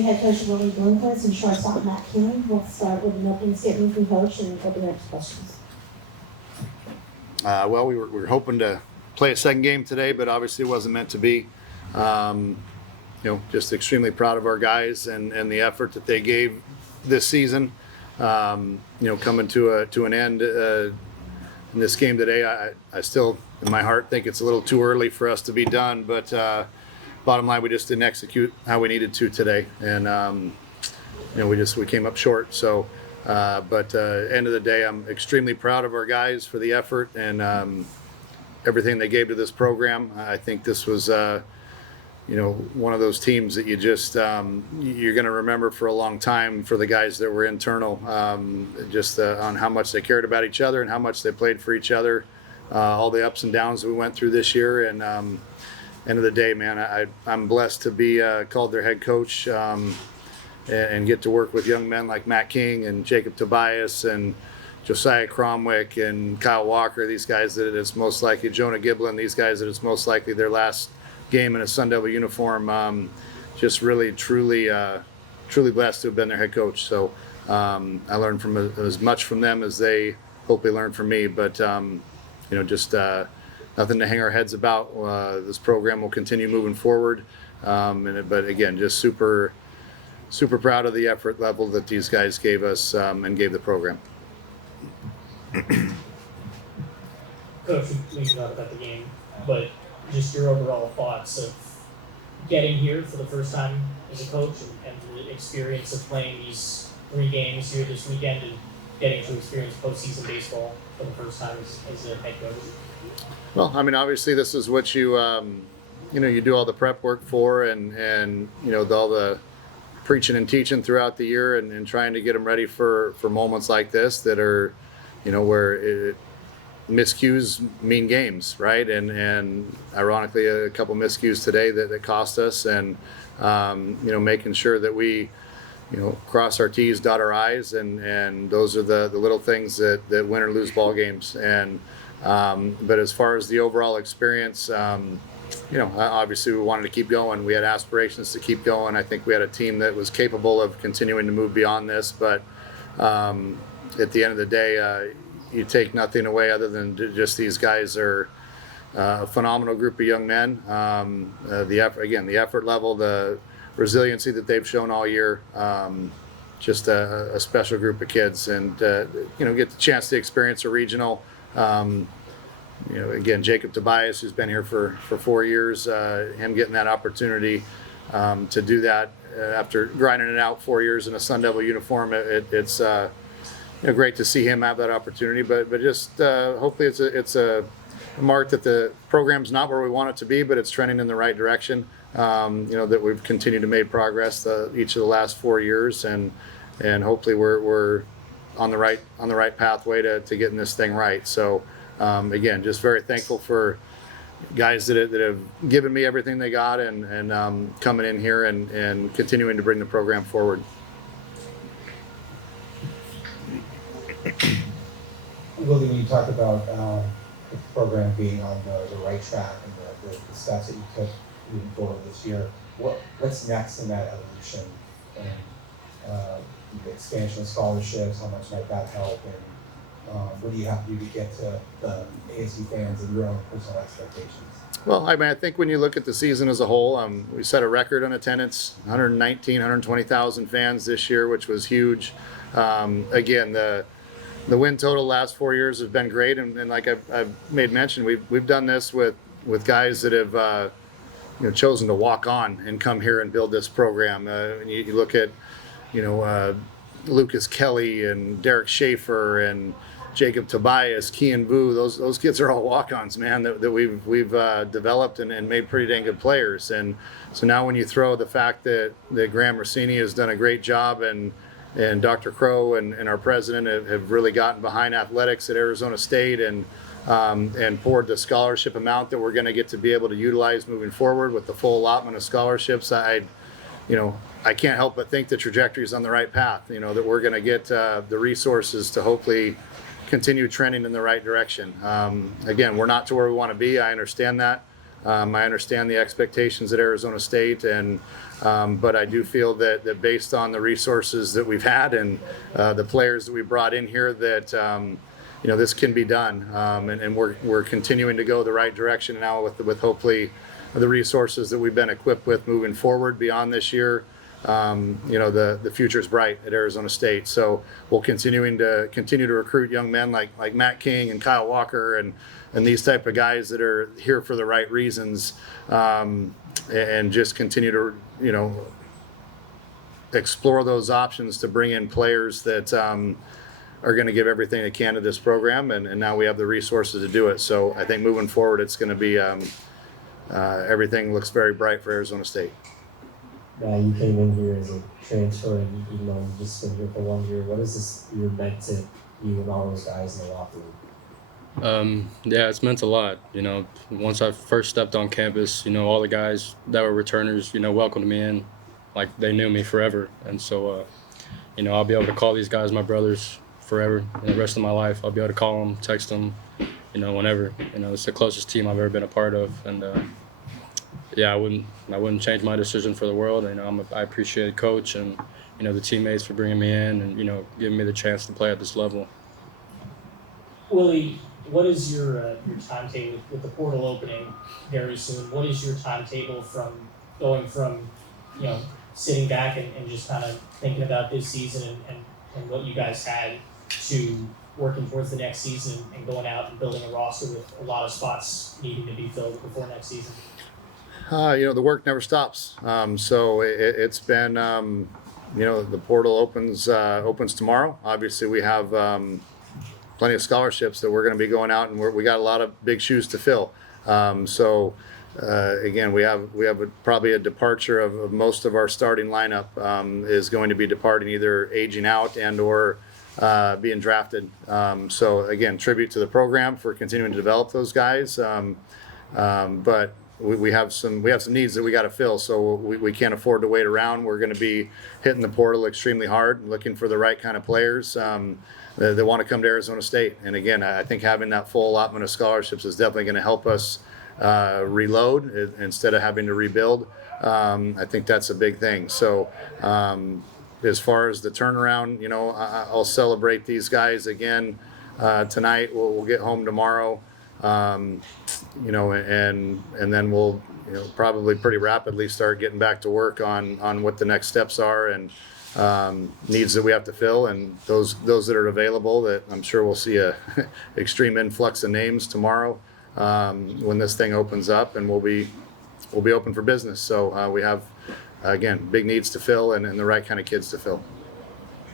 ASU head coach Willie Bloomquist and shortstop Matt King. We'll start with an opening statement from coach and open up to questions. Well, we were hoping to play a second game today, but obviously it wasn't meant to be. Just extremely proud of our guys and the effort that they gave this season. Coming to an end in this game today, I still, in my heart, think it's a little too early for us to be done. But bottom line, we just didn't execute how we needed to today, and we came up short. So, but end of the day, I'm extremely proud of our guys for the effort and everything they gave to this program. I think this was one of those teams that you just you're going to remember for a long time for the guys that were internal, on how much they cared about each other and how much they played for each other, all the ups and downs that we went through this year. And end of the day, man, I'm blessed to be called their head coach and get to work with young men like Matt King and Jacob Tobias and Josiah Cromwick and Kyle Walker, these guys that it's most likely, Jonah Giblin, these guys that it's most likely their last game in a Sun Devil uniform. Just really, truly blessed to have been their head coach. So I learned from as much from them as they hopefully learned from me. But just nothing to hang our heads about. This program will continue moving forward. But again, just super proud of the effort level that these guys gave us and gave the program. Coach, we talked about the game, but just your overall thoughts of getting here for the first time as a coach and the experience of playing these 3 games here this weekend and getting to experience postseason baseball for the first time as a head coach. Well, I mean, obviously this is what you do all the prep work for and all the preaching and teaching throughout the year and trying to get them ready for moments like this that are, where miscues mean games, right? And ironically, a couple miscues today that cost us, and making sure that we, cross our T's, dot our I's, and those are the little things that win or lose ball games. And but as far as the overall experience, obviously we wanted to keep going. We had aspirations to keep going. I think we had a team that was capable of continuing to move beyond this, but at the end of the day, you take nothing away other than just these guys are a phenomenal group of young men. The effort level, the resiliency that they've shown all year, just a special group of kids, and get the chance to experience a regional. Again, Jacob Tobias, who's been here for 4 years, him getting that opportunity to do that after grinding it out 4 years in a Sun Devil uniform, it's great to see him have that opportunity. But just hopefully it's a mark that the program's not where we want it to be, but it's trending in the right direction. That we've continued to make progress each of the last 4 years, and hopefully we're on the right pathway to getting this thing right. So. Again, just very thankful for guys that have given me everything they got and coming in here and continuing to bring the program forward. Willie, when you talk about the program being on the right track and the steps that you took moving forward this year, what's next in that evolution? And the expansion of scholarships, how much might that help? And what do you have to do to get to the ASU fans and your own personal expectations? Well, I mean, I think when you look at the season as a whole, we set a record on attendance, 120,000 fans this year, which was huge. Again, the win total last 4 years has been great, and like I've made mention, we've done this with guys that have chosen to walk on and come here and build this program. And you look at Lucas Kelly and Derek Schaefer and Jacob Tobias, Kean Vu, those kids are all walk-ons, man, that we've developed and made pretty dang good players. And so now when you throw the fact that Graham Rossini has done a great job and Dr. Crow and our president have really gotten behind athletics at Arizona State and poured the scholarship amount that we're going to get to be able to utilize moving forward with the full allotment of scholarships, I can't help but think the trajectory is on the right path, that we're going to get the resources to hopefully continue trending in the right direction. Again, we're not to where we want to be. I understand that. I understand the expectations at Arizona State, but I do feel that based on the resources that we've had and the players that we brought in here, that this can be done, and we're continuing to go the right direction now with hopefully the resources that we've been equipped with moving forward beyond this year. The future's bright at Arizona State, so we'll continue to recruit young men like Matt King and Kyle Walker and these type of guys that are here for the right reasons, and just continue to explore those options to bring in players that are going to give everything they can to this program, and now we have the resources to do it. So I think moving forward, it's going to be everything looks very bright for Arizona State. You came in here as a transfer, and even though you've just been here for 1 year, what has this year meant to you and all those guys in the locker room? Yeah, it's meant a lot. Once I first stepped on campus, all the guys that were returners, welcomed me in like they knew me forever. And so, I'll be able to call these guys my brothers forever. And the rest of my life, I'll be able to call them, text them, whenever. It's the closest team I've ever been a part of. And yeah, I wouldn't change my decision for the world. I appreciate Coach and the teammates for bringing me in and giving me the chance to play at this level. Willie, what is your timetable with the portal opening very soon? What is your timetable from going from sitting back and just kind of thinking about this season and what you guys had to working towards the next season and going out and building a roster with a lot of spots needing to be filled before next season? The work never stops. So it's been, the portal opens tomorrow. Obviously, we have plenty of scholarships that we're going to be going out, and we got a lot of big shoes to fill. Again, we have probably a departure of most of our starting lineup is going to be departing, either aging out and or being drafted. So again, tribute to the program for continuing to develop those guys. But we have some needs that we got to fill, so we can't afford to wait around. We're going to be hitting the portal extremely hard, looking for the right kind of players that want to come to Arizona State. And again, I think having that full allotment of scholarships is definitely going to help us reload instead of having to rebuild. I think that's a big thing. So as far as the turnaround, I'll celebrate these guys again tonight. We'll get home tomorrow. And then we'll, probably pretty rapidly start getting back to work on what the next steps are and needs that we have to fill, and those that are available. That I'm sure we'll see a extreme influx of names tomorrow when this thing opens up, and we'll be open for business. So we have again big needs to fill and the right kind of kids to fill.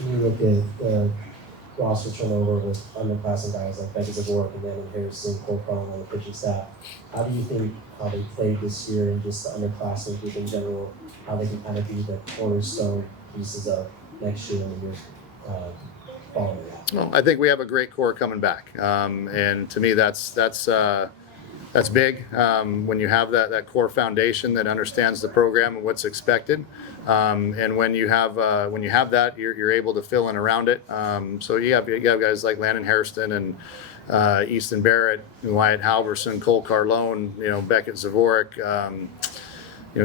When you look at roster turnover with underclassmen guys like Becky Zaborek and then Harrison, Cole Carlin on the pitching staff, how do you think how they played this year and just the underclassmen group in general, how they can kind of be the cornerstone pieces of next year and the years following that? Well, I think we have a great core coming back, and to me that's big when you have that core foundation that understands the program and what's expected, and when you have that, you're able to fill in around it. So you have guys like Landon Hairston and Easton Barrett, Wyatt Halverson, Cole Carlone, Beckett Zavorek,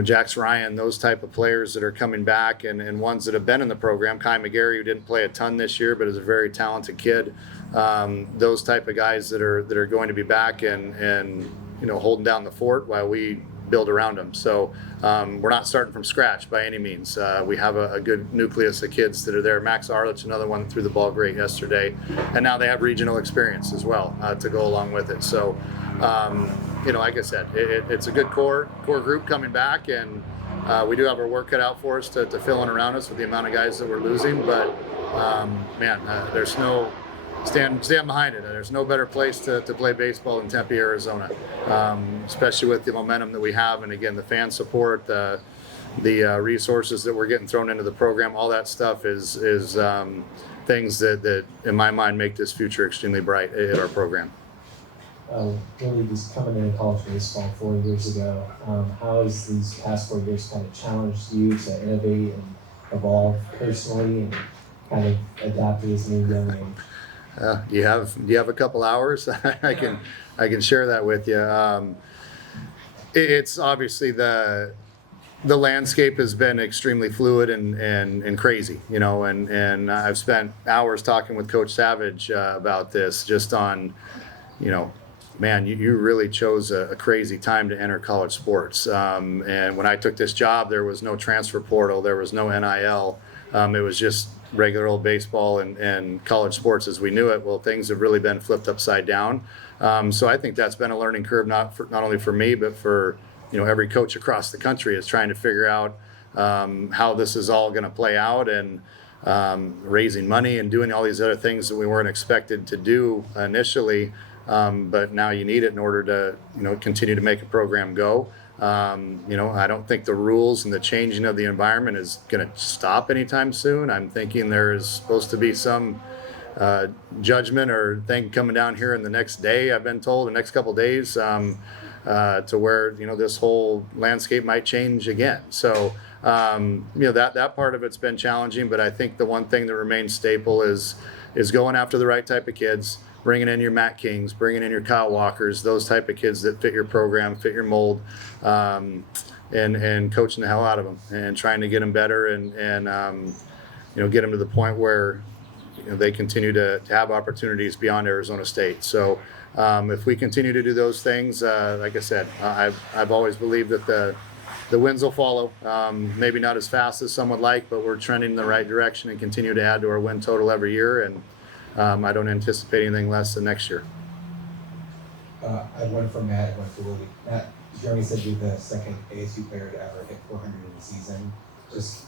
Jax Ryan, those type of players that are coming back, and ones that have been in the program. Kai McGarry, who didn't play a ton this year, but is a very talented kid. Those type of guys that are going to be back and holding down the fort while we build around them. So we're not starting from scratch by any means. We have a good nucleus of kids that are there. Max Arlich, another one, threw the ball great yesterday, and now they have regional experience as well to go along with it. So like I said, it's a good core group coming back, and we do have our work cut out for us to fill in around us with the amount of guys that we're losing. But there's no stand behind it. There's no better place to play baseball in Tempe, Arizona, especially with the momentum that we have, and again the fan support, the resources that we're getting thrown into the program. All that stuff is things that in my mind make this future extremely bright at our program. Willie was coming in college baseball 4 years ago. How has these past 4 years kind of challenged you to innovate and evolve personally and kind of adapt to this new young age? Do you have a couple hours? I can share that with you. It's obviously the landscape has been extremely fluid and crazy, you know, and I've spent hours talking with Coach Savage about this, just on, you know, man, you really chose a crazy time to enter college sports. And when I took this job, there was no transfer portal, there was no NIL. It was just regular old baseball and college sports as we knew it. Well, things have really been flipped upside down. So I think that's been a learning curve, not only for me, but for, you know, every coach across the country is trying to figure out how this is all going to play out, and raising money and doing all these other things that we weren't expected to do initially. But now you need it in order to, you know, continue to make a program go. You know, I don't think the rules and the changing of the environment is going to stop anytime soon. I'm thinking there is supposed to be some judgment or thing coming down here in the next day, I've been told, the next couple of days, to where, you know, this whole landscape might change again. So, you know, that part of it's been challenging, but I think the one thing that remains staple is going after the right type of kids, bringing in your Matt Kings, bringing in your Kyle Walkers, those type of kids that fit your program, fit your mold, and coaching the hell out of them and trying to get them better and you know, get them to the point where, you know, they continue to have opportunities beyond Arizona State. So if we continue to do those things, like I said, I've always believed that the winds will follow. Maybe not as fast as some would like, but we're trending in the right direction and continue to add to our win total every year. And I don't anticipate anything less than next year. I had one for Matt and one for Willie. Matt, Jeremy said you're the second ASU player to ever hit 400 in the season. Just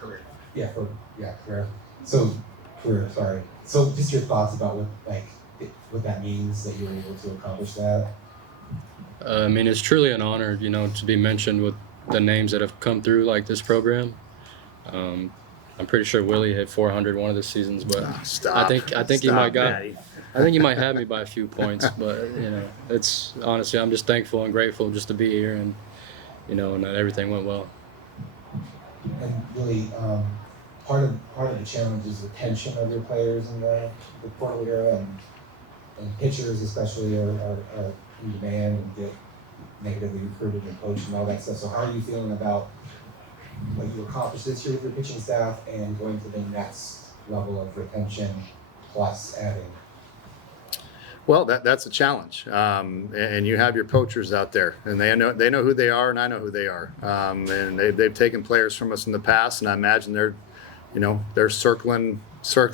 Career. Career. So career, sorry. So just your thoughts about what that means that you were able to accomplish that. I mean, it's truly an honor, you know, to be mentioned with the names that have come through like this program. I'm pretty sure Willie hit 400 one of the seasons, but Stop. I think he might Maddie. I think he might have me by a few points, but you know, it's honestly, I'm just thankful and grateful just to be here, and you know, and that everything went well. And really, part of the challenge is retention of your players in the portal era, and pitchers especially are in demand and get negatively recruited and coached and all that stuff. So how are you feeling about what you accomplished this year with your pitching staff and going to the next level of retention plus adding? Well, that's a challenge, and you have your poachers out there, and they know who they are, and I know who they are, and they've taken players from us in the past, and I imagine they're circling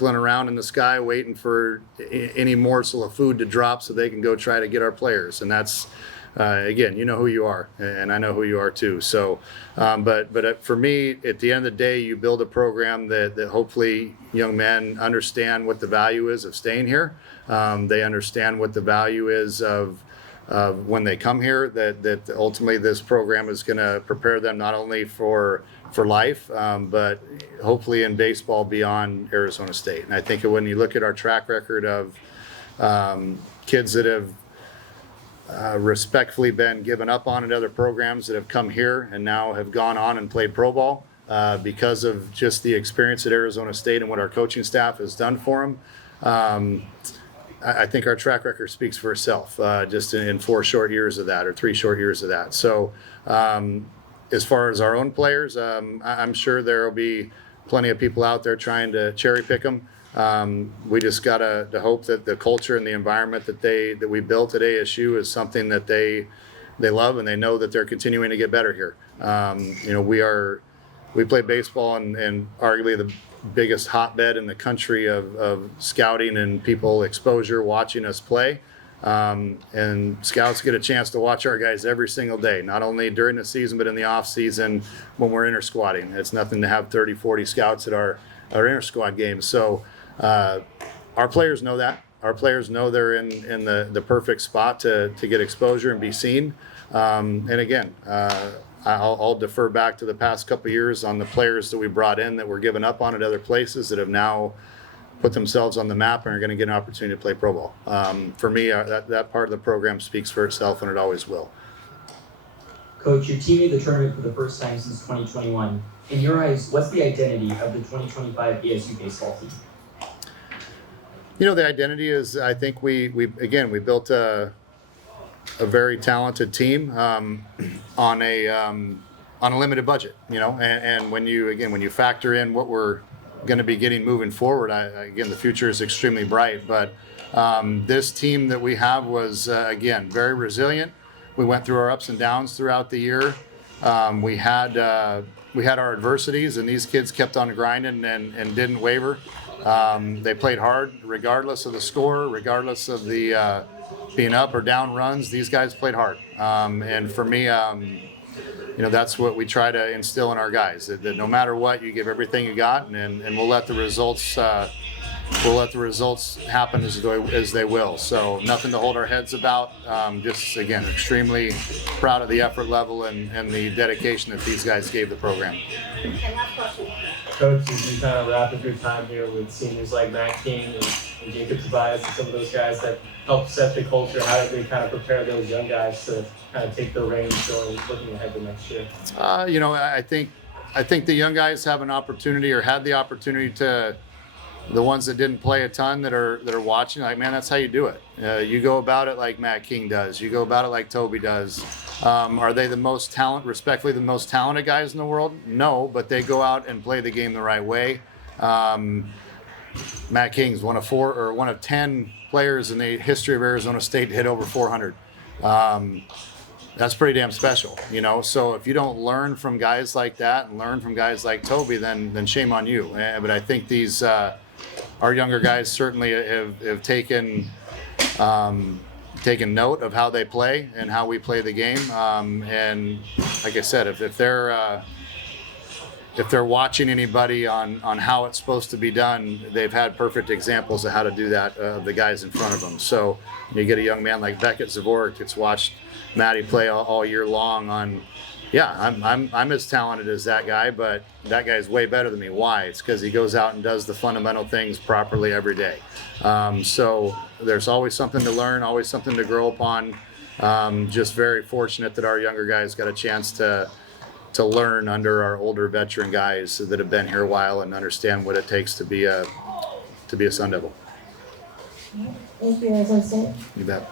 around in the sky, waiting for any morsel of food to drop so they can go try to get our players, and that's. Again, you know who you are, and I know who you are too. So, but for me, at the end of the day, you build a program that hopefully young men understand what the value is of staying here. They understand what the value is of when they come here. That ultimately this program is going to prepare them not only for life, but hopefully in baseball beyond Arizona State. And I think when you look at our track record of kids that have respectfully been given up on in other programs that have come here and now have gone on and played pro ball because of just the experience at Arizona State and what our coaching staff has done for them. I think our track record speaks for itself just in 4 short years of that, or 3 short years of that. So as far as our own players, I'm sure there will be plenty of people out there trying to cherry pick them. We just gotta hope that the culture and the environment that we built at ASU is something that they love, and they know that they're continuing to get better here. You know, we play baseball and arguably the biggest hotbed in the country of scouting and people exposure watching us play. And scouts get a chance to watch our guys every single day, not only during the season, but in the off season when we're inter-squatting. It's nothing to have 30, 40 scouts at our inter-squad games. So our players know that. Our players know they're in the perfect spot to get exposure and be seen. And again, I'll defer back to the past couple of years on the players that we brought in that were given up on at other places that have now put themselves on the map and are going to get an opportunity to play pro ball. For me, that part of the program speaks for itself, and it always will. Coach, your team made the tournament for the first time since 2021. In your eyes, what's the identity of the 2025 ASU baseball team? You know, the identity is, I think we built a a very talented team on a limited budget, and when you factor in what we're going to be getting moving forward, again, the future is extremely bright. But this team that we have was, again, very resilient. We went through our ups and downs throughout the year. We had our adversities, and these kids kept on grinding and didn't waver. They played hard regardless of the score, regardless of the being up or down runs. These guys played hard, and for me, that's what we try to instill in our guys, that no matter what, you give everything you got, and we'll let the results happen as they will. So nothing to hold our heads about. Just, again, extremely proud of the effort level and the dedication that these guys gave the program. And last question. Coach, as you kind of wrap up your time here with seniors like Matt King and Jacob Tobias and some of those guys that helped set the culture, how did they kind of prepare those young guys to kind of take the reins going, looking ahead to next year? I think the young guys have an opportunity, or had the opportunity, to the ones that didn't play a ton that are watching, like, man, that's how you do it. You go about it like Matt King does. You go about it like Toby does. Are they respectfully the most talented guys in the world? No, but they go out and play the game the right way. Matt King's one of 10 players in the history of Arizona State to hit over 400. That's pretty damn special, So if you don't learn from guys like that and learn from guys like Toby, then shame on you. But I think these our younger guys certainly have taken note of how they play and how we play the game. And like I said, if they're watching anybody on how it's supposed to be done, they've had perfect examples of how to do that, the guys in front of them. So you get a young man like Beckett Zavorik that's watched Matty play all year long on, I'm as talented as that guy, but that guy's way better than me. Why? It's because he goes out and does the fundamental things properly every day. So there's always something to learn, always something to grow upon. Just very fortunate that our younger guys got a chance to learn under our older veteran guys that have been here a while and understand what it takes to be a Sun Devil. Thank you, Arizona State. You bet.